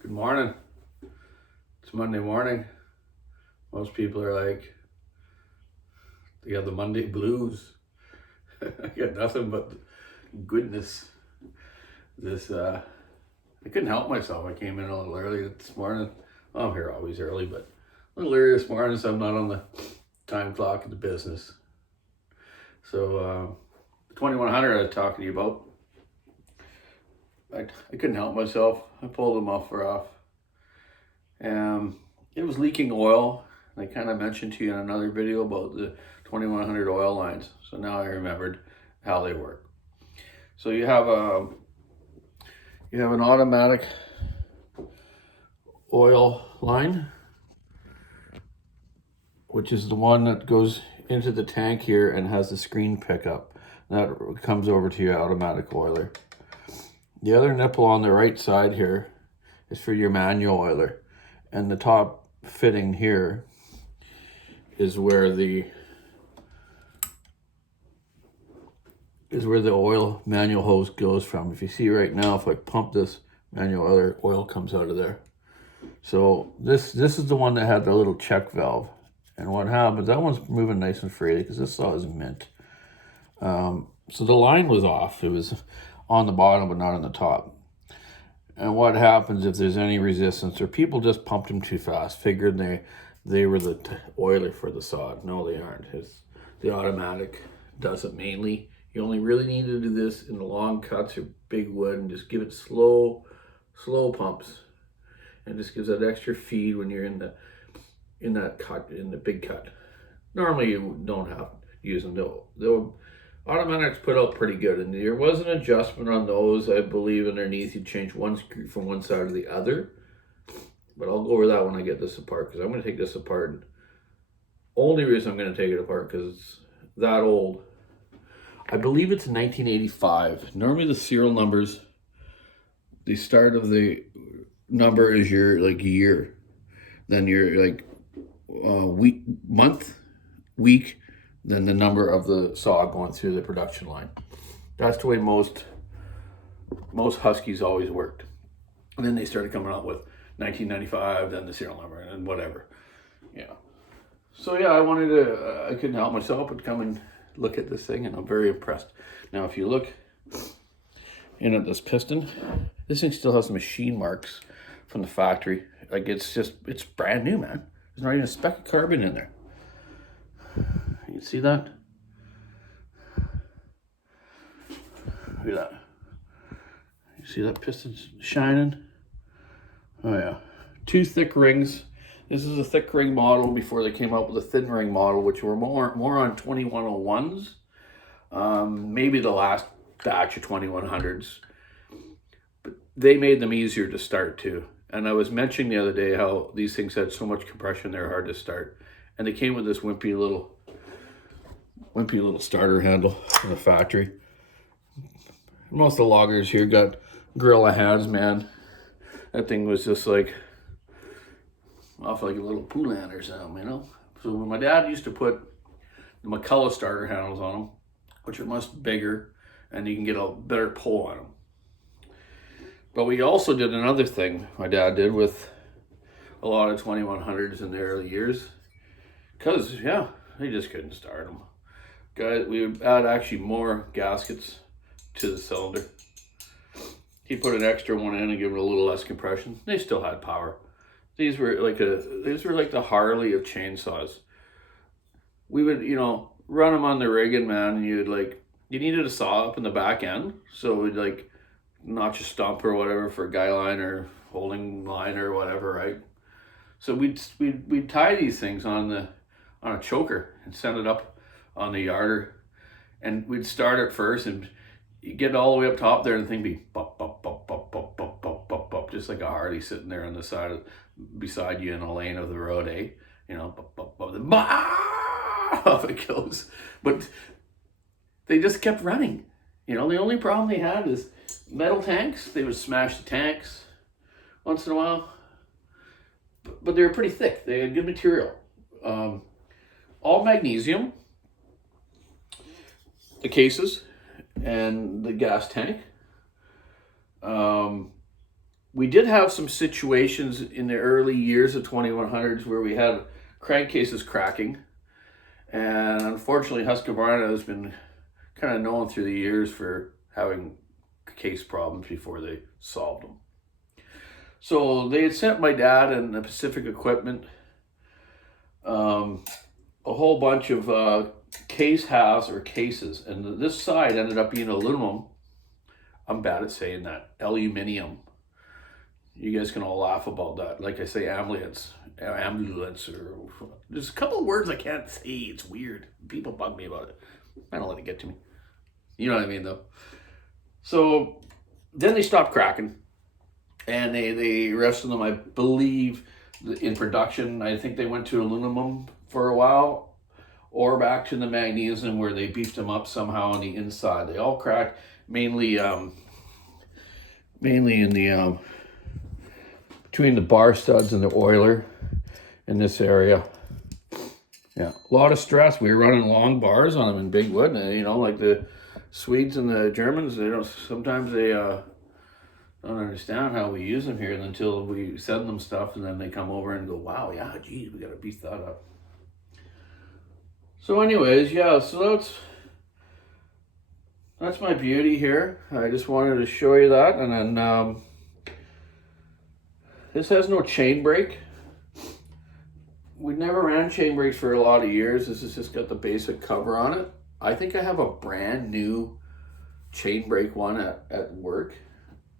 Good morning. It's Monday morning. Most people are like, they have the Monday blues. I got nothing but goodness. I couldn't help myself. I came in a little early this morning. Well, I'm here always early, but a little early this morning, so I'm not on the time clock of the business. So, the 2100 I was talking to you about, I couldn't help myself. I pulled the muffler off. It was leaking oil. I kind of mentioned to you in another video about the 2100 oil lines. So now I remembered how they work. So you have an automatic oil line, which is the one that goes into the tank here and has the screen pickup. That comes over to your automatic oiler. The other nipple on the right side here is for your manual oiler. And the top fitting here is where the oil manual hose goes from. If you see right now, if I pump this manual oil comes out of there. So this is the one that had the little check valve. And what happens, that one's moving nice and freely because this saw is mint. So the line was off. It was on the bottom but not on the top. And what happens if there's any resistance, or people just pumped them too fast, figured they were the oiler for the sod. No, they aren't. It's the automatic does it mainly. You only really need to do this in the long cuts or big wood, and just give it slow pumps, and just gives that extra feed when you're in that cut, in the big cut. Normally you don't have to use them. The automatics put out pretty good, and there was an adjustment on those, I believe, underneath. You change one screw from one side to the other, but I'll go over that when I get this apart, because I'm going to take this apart. And only reason I'm going to take it apart because it's that old. I believe it's 1985. Normally the serial numbers, the start of the number is your year, then your week, month, week, than the number of the saw going through the production line. That's the way most Huskies always worked. And then they started coming out with 1995, then the serial number, and whatever. Yeah. So yeah, I couldn't help myself but come and look at this thing, and I'm very impressed. Now, if you look in at this piston, this thing still has the machine marks from the factory. Like it's brand new, man. There's not even a speck of carbon in there. You see that? Look at that. You see that piston's shining? Oh yeah. 2 thick rings. This is a thick ring model before they came out with a thin ring model, which were more on 2101s. Maybe the last batch of 2100s. But they made them easier to start too. And I was mentioning the other day how these things had so much compression they're hard to start. And they came with this wimpy little starter handle from the factory. Most of the loggers here got gorilla hands, man. That thing was just like off like a little poulan or something, you know. So when my dad used to put the McCullough starter handles on them, which are much bigger, and you can get a better pull on them. But we also did another thing my dad did with a lot of 2100s in the early years, because yeah, they just couldn't start them. Guys, we would add actually more gaskets to the cylinder. He put an extra one in and give it a little less compression. They still had power. These were like the Harley of chainsaws. We would, run them on the rigging, man, and you needed a saw up in the back end, so we'd notch a stump or whatever for a guy line or holding line or whatever, right? So we'd tie these things on a choker and send it up on the yarder, and we'd start it first, and you get all the way up top there, and the thing be bop bop bop bop bop bop bop bop bop, just like a Harley sitting there on the side beside you in a lane of the road, eh? Bop bop bop, then off it goes. But they just kept running. The only problem they had is metal tanks. They would smash the tanks once in a while, but they were pretty thick. They had good material. All magnesium. The cases and the gas tank. we did have some situations in the early years of 2100s where we had crankcases cracking. And unfortunately, Husqvarna has been kind of known through the years for having case problems before they solved them. So they had sent my dad and the Pacific Equipment a whole bunch of case halves or cases, and this side ended up being aluminum. I'm bad at saying that. Aluminium. You guys can all laugh about that. Like I say, ambulance, or there's a couple of words I can't say. It's weird. People bug me about it. I don't let it get to me. You know what I mean, though. So then they stopped cracking, and the rest of them, I believe, in production, I think they went to aluminum for a while, or back to the magnesium where they beefed them up somehow on the inside. They all cracked, mainly in the between the bar studs and the oiler in this area. Yeah, a lot of stress. We were running long bars on them in big wood, and, like the Swedes and the Germans, sometimes they don't understand how we use them here until we send them stuff, and then they come over and go, wow, yeah, geez, we got to beef that up. So anyways, yeah, so that's my beauty here. I just wanted to show you that. And then this has no chain brake. We never ran chain brakes for a lot of years. This has just got the basic cover on it. I think I have a brand new chain brake one at work.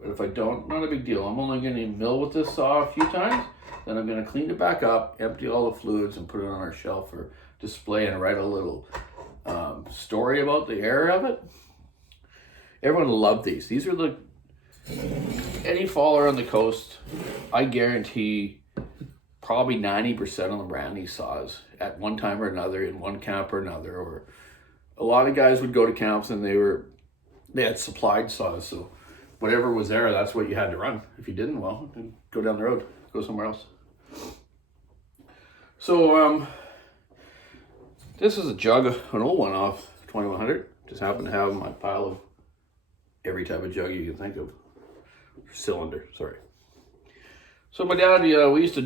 But if I don't, not a big deal. I'm only going to mill with this saw a few times. Then I'm going to clean it back up, empty all the fluids, and put it on our shelf for display and write a little story about the area of it. Everyone loved these. These are any faller on the coast, I guarantee probably 90% of them ran these saws at one time or another, in one camp or another. Or a lot of guys would go to camps and they had supplied saws, so whatever was there, that's what you had to run. If you didn't, well, go down the road, go somewhere else. So this is a jug, an old one off 2100. Just happened to have my pile of every type of jug you can think of. Cylinder, sorry. So my dad, we used to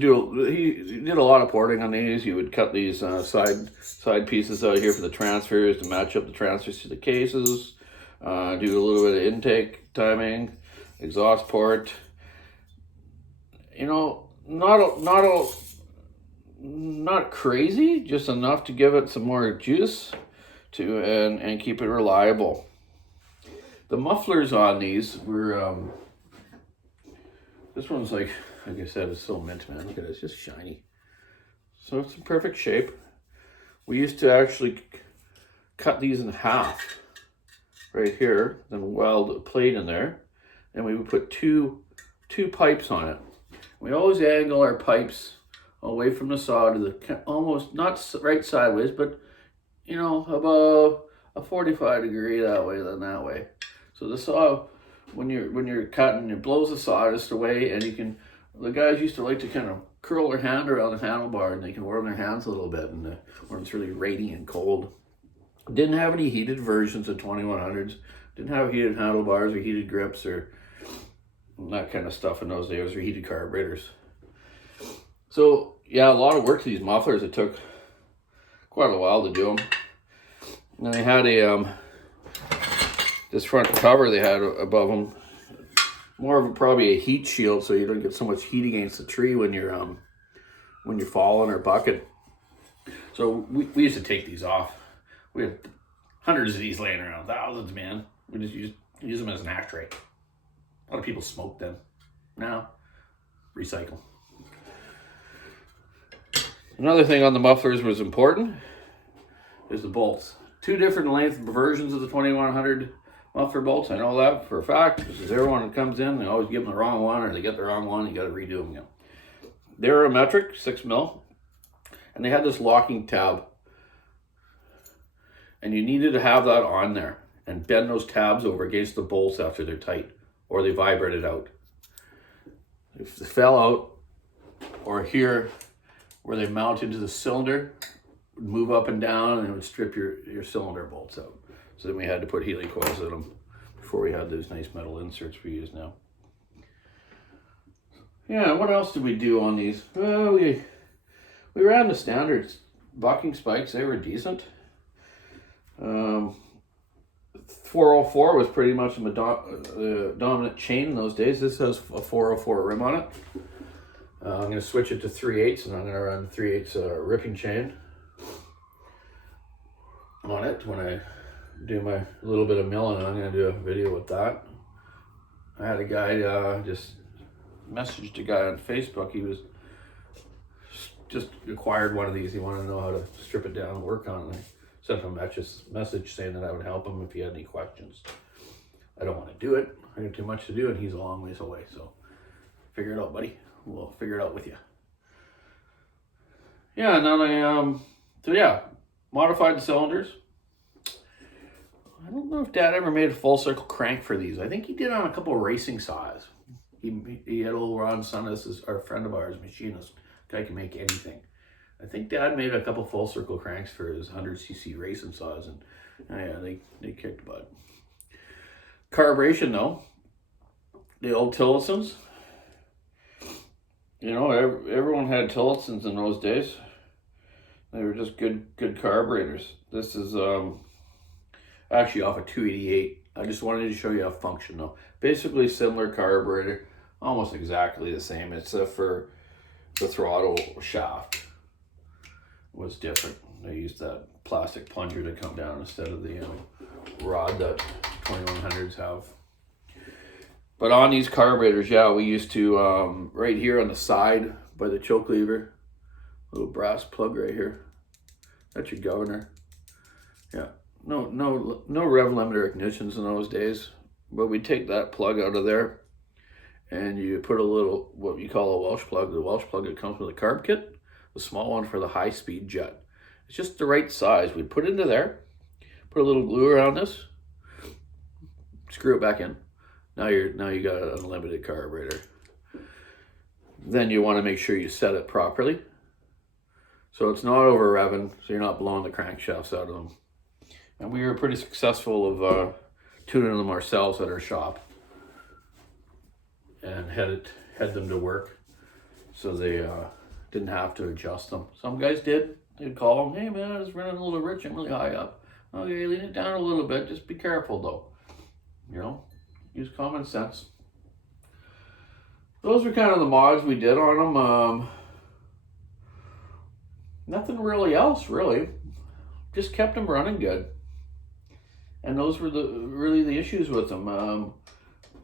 he did a lot of porting on these. He would cut these side pieces out here for the transfers to match up the transfers to the cases. Do a little bit of intake timing, exhaust port. Not crazy, just enough to give it some more juice and keep it reliable. The mufflers on these were this one's like I said, it's so mint, man. Look at it, it's just shiny. So it's in perfect shape. We used to actually cut these in half right here, then weld a plate in there, and we would put two pipes on it. We always angle our pipes away from the saw to the almost not right sideways, but about a 45 degree that way than that way. So the saw, when you're cutting, it blows the sawdust away, and the guys used to like to kind of curl their hand around the handlebar, and they can warm their hands a little bit, and when it's really rainy and cold. Didn't have any heated versions of 2100s. Didn't have heated handlebars or heated grips or that kind of stuff in those days, or heated carburetors. So yeah, a lot of work to these mufflers. It took quite a while to do them. And they had this front cover they had above them, more of probably a heat shield, so you don't get so much heat against the tree when you're falling or bucking. So we used to take these off. We had hundreds of these laying around, thousands, man. We just use them as an ashtray. A lot of people smoke them. Now, recycle. Another thing on the mufflers was important is the bolts. Two different length versions of the 2100 muffler bolts. I know that for a fact, because everyone that comes in, they always give them the wrong one, or they get the wrong one, you got to redo them again. They were a metric, 6 mil, and they had this locking tab. And you needed to have that on there and bend those tabs over against the bolts after they're tight, or they vibrated out. If they fell out, or here where they mount into the cylinder, would move up and down, and it would strip your cylinder bolts out. So then we had to put helicoils in them before we had those nice metal inserts we use now. Yeah, what else did we do on these? Well, we ran the standards bucking spikes. They were decent. 404 was pretty much the dominant chain in those days. This has a 404 rim on it. I'm going to switch it to 3/8, and I'm going to run 3/8 ripping chain on it when I do my little bit of milling. I'm going to do a video with that. I had a guy just messaged a guy on Facebook. He was just acquired one of these. He wanted to know how to strip it down and work on it. I sent him a message saying that I would help him if he had any questions. I don't want to do it. I got too much to do, and he's a long ways away. So figure it out, buddy. We'll figure it out with you. Yeah, and then modified the cylinders. I don't know if Dad ever made a full circle crank for these. I think he did on a couple of racing saws. He had old Ron Son, this is our friend of ours, machinist. Guy can make anything. I think Dad made a couple full circle cranks for his 100cc racing saws, and yeah, they kicked butt. Carburation though, the old Tillisons. You know, everyone had Tillisons in those days. They were just good carburetors. This is actually off a 288. I just wanted to show you how it functioned though. Basically similar carburetor, almost exactly the same, except for the throttle shaft was different. They used that plastic plunger to come down instead of the rod that 2100s have. But on these carburetors, yeah, we used to, right here on the side by the choke lever, little brass plug right here. That's your governor. Yeah, no rev limiter ignitions in those days. But we take that plug out of there and you put a little, what you call a Welsh plug. The Welsh plug that comes with a carb kit, the small one for the high speed jet. It's just the right size. We put it into there, put a little glue around this, screw it back in. Now you got an unlimited carburetor. Then you want to make sure you set it properly, so it's not over revving, so you're not blowing the crankshafts out of them. And we were pretty successful of tuning them ourselves at our shop, and head them to work, so they didn't have to adjust them. Some guys did. They'd call them, "Hey man, I was running a little rich and really high up." Okay, lean it down a little bit. Just be careful though. You know. Use common sense. Those were kind of the mods we did on them. Nothing really else, really. Just kept them running good. And those were really the issues with them.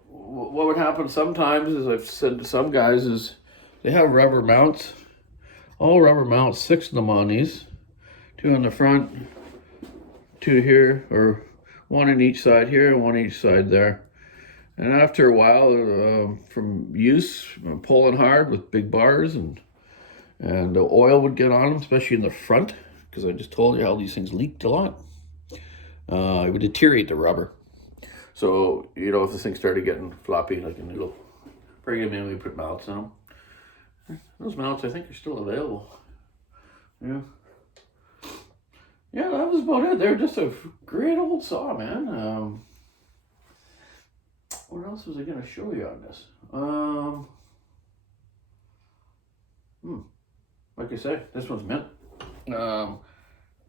What would happen sometimes, as I've said to some guys, is they have rubber mounts. All rubber mounts, 6 of them on these. 2 on the front, 2 here, or 1 on each side here and 1 each side there. And after a while, from use, pulling hard with big bars, and the oil would get on them, especially in the front, because I just told you how these things leaked a lot. It would deteriorate the rubber. So, you know, if this thing started getting floppy, like a little, bring them in, we put mounts on them. Those mounts, I think, are still available. Yeah. Yeah, that was about it. They're just a great old saw, man. What else was I going to show you on this? Like I said, this one's mint.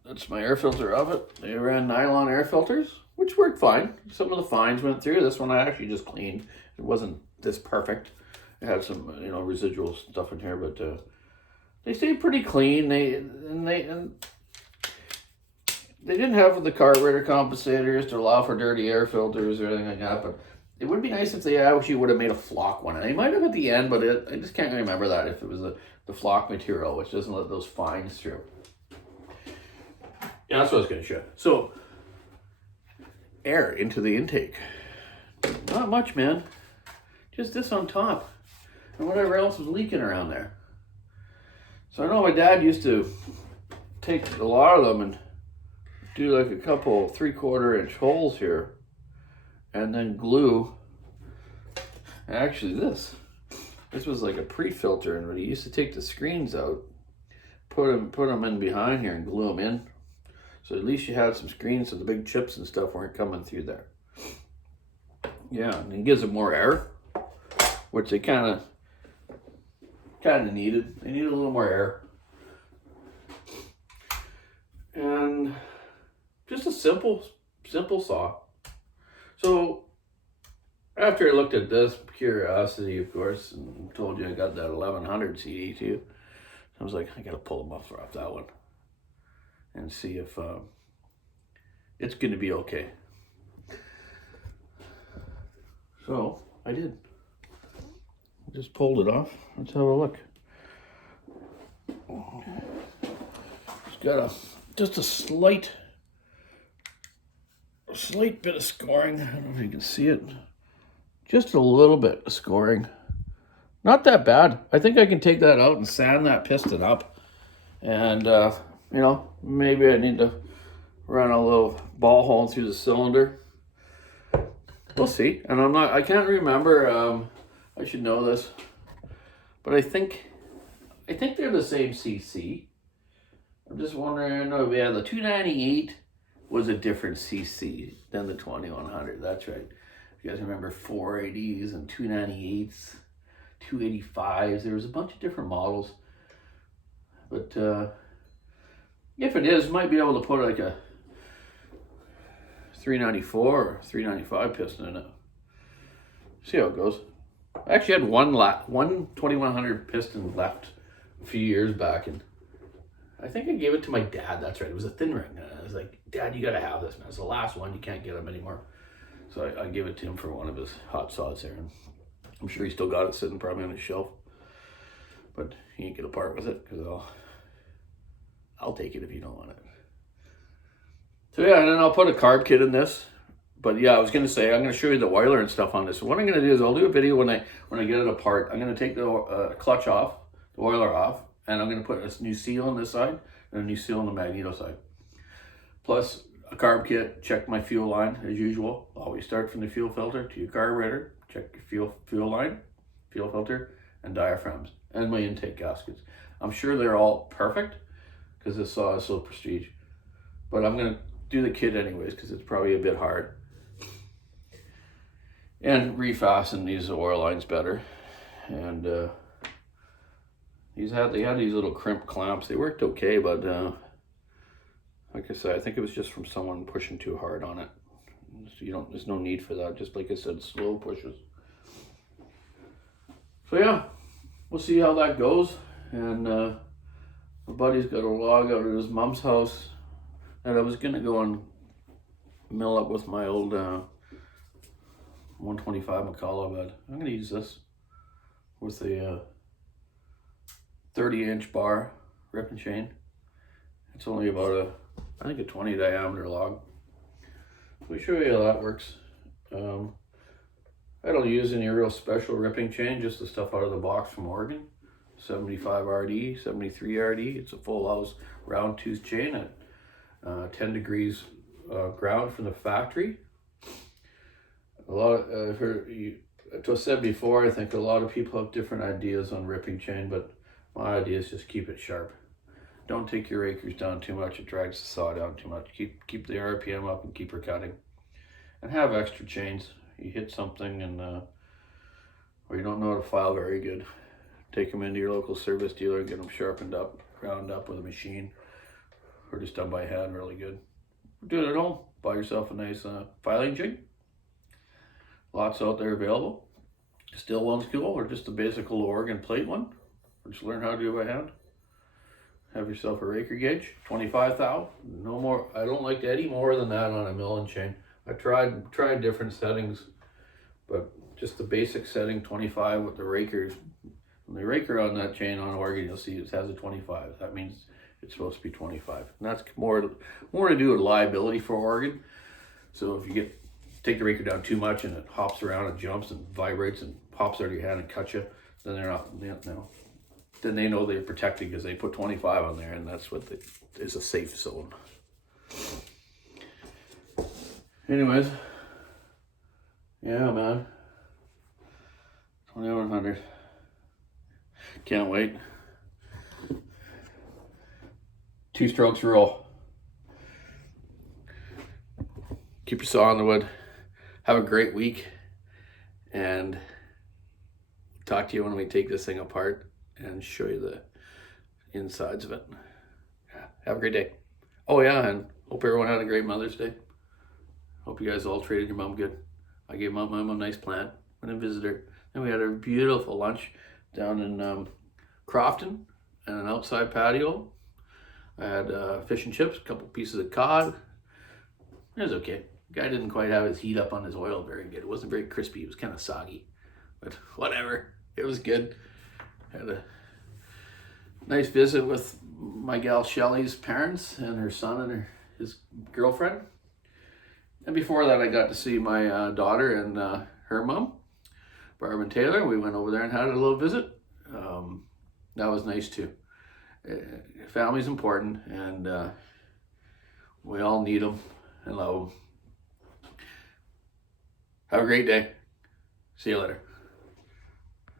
That's my air filter of it. They ran nylon air filters, which worked fine. Some of the fines went through. This one I actually just cleaned. It wasn't this perfect. It had some, residual stuff in here, but they stayed pretty clean. They didn't have the carburetor compensators to allow for dirty air filters or anything like that, but it would be nice if they actually would have made a flock one. And they might have at the end, but I just can't remember that, if it was the flock material, which doesn't let those fines through. Yeah, that's what I was going to show. So, air into the intake. Not much, man. Just this on top. And whatever else was leaking around there. So I know my dad used to take a lot of them and do like a couple 3/4 inch holes here, and then glue. Actually, this was like a pre-filter, and he used to take the screens out, put them in behind here, and glue them in. So at least you had some screens, so the big chips and stuff weren't coming through there. Yeah, and it gives it more air, which they kind of kind of needed. They needed a little more air. And just a simple saw. So after I looked at this, curiosity, of course, and told you I got that 1100 CD too. I was like, I gotta pull the muffler off that one and see if it's gonna be okay. So I did. I just pulled it off. Let's have a look. It's got just a slight bit of scoring. I don't know if you can see it. Just a little bit of scoring. Not that bad. I think I can take that out and sand that piston up. And, you know, maybe I need to run a little ball hole through the cylinder. We'll see. And I can't remember, I should know this, but I think they're the same CC. I'm just wondering, no, yeah, the 298 was a different CC than the 2100. That's right. You guys remember 480s and 298s, 285s. There was a bunch of different models. But if it is, might be able to put like a 394 or 395 piston in it. See how it goes. I actually had one 2100 piston left a few years back, and I think I gave it to my dad. That's right. It was a thin ring. I was like, Dad, you got to have this, man. It's the last one. You can't get them anymore. So I gave it to him for one of his hot saws there. And I'm sure he still got it sitting probably on his shelf. But he ain't going to part with it because I'll take it if you don't want it. So yeah, and then I'll put a carb kit in this. But yeah, I was going to say, I'm going to show you the oiler and stuff on this. So what I'm going to do is I'll do a video when I get it apart. I'm going to take the clutch off, the oiler off, and I'm going to put a new seal on this side and a new seal on the magneto side. Plus a carb kit, check my fuel line as usual. Always start from the fuel filter to your carburetor. Check your fuel line, fuel filter, and diaphragms, and my intake gaskets. I'm sure they're all perfect because this saw is so prestige. But I'm going to do the kit anyways because it's probably a bit hard. And refasten these oil lines better. And they had these little crimp clamps. They worked okay, but like I said, I think it was just from someone pushing too hard on it. So there's no need for that. Just like I said, slow pushes. So yeah, we'll see how that goes. And my buddy's got a log out at his mom's house that I was gonna go and mill up with my old 125 McCullough, but I'm gonna use this with a 30-inch bar rip and chain. It's only about I think a 20 diameter log. Let me show you how that works. I don't use any real special ripping chain, just the stuff out of the box from Oregon. 75 RD, 73 RD. It's a full house round tooth chain at 10 degrees ground from the factory. A lot of, I've heard, it was said before, I think a lot of people have different ideas on ripping chain, but my idea is just keep it sharp. Don't take your acres down too much. It drags the saw down too much. Keep the RPM up and keep her cutting. And have extra chains. You hit something and or you don't know how to file very good, take them into your local service dealer and get them sharpened up, ground up with a machine, or just done by hand really good. Do it at home. Buy yourself a nice filing jig. Lots out there available. Still one's cool, or just a basic little Oregon plate one. Or just learn how to do it by hand. Have yourself a raker gauge, 25 thou. No more. I don't like any more than that on a milling chain. I tried different settings, but just the basic setting, 25 with the rakers. And the raker on that chain on Oregon, you'll see it has a 25. That means it's supposed to be 25. And that's more to do with liability for Oregon. So if you take the raker down too much and it hops around and jumps and vibrates and pops out of your hand and cuts you, then they're not, then they know they're protected because they put 25 on there, and that's what is a safe zone. Anyways, yeah, man, 2100. Can't wait. 2 strokes rule. Keep your saw on the wood. Have a great week, and talk to you when we take this thing apart. and show you the insides of it. Yeah, have a great day. Oh yeah, and hope everyone had a great Mother's Day. Hope you guys all treated your mom good. I gave my mom a nice plant when I visited her. Then we had a beautiful lunch down in Crofton and an outside patio. I had fish and chips, a couple pieces of cod. It was okay. The guy didn't quite have his heat up on his oil very good. It wasn't very crispy. It was kind of soggy, but whatever. It was good. Had a nice visit with my gal Shelly's parents and her son and his girlfriend. And before that, I got to see my daughter and her mom, Barb and Taylor. We went over there and had a little visit. That was nice too. Family's important, and we all need them and love them. Have a great day. See you later.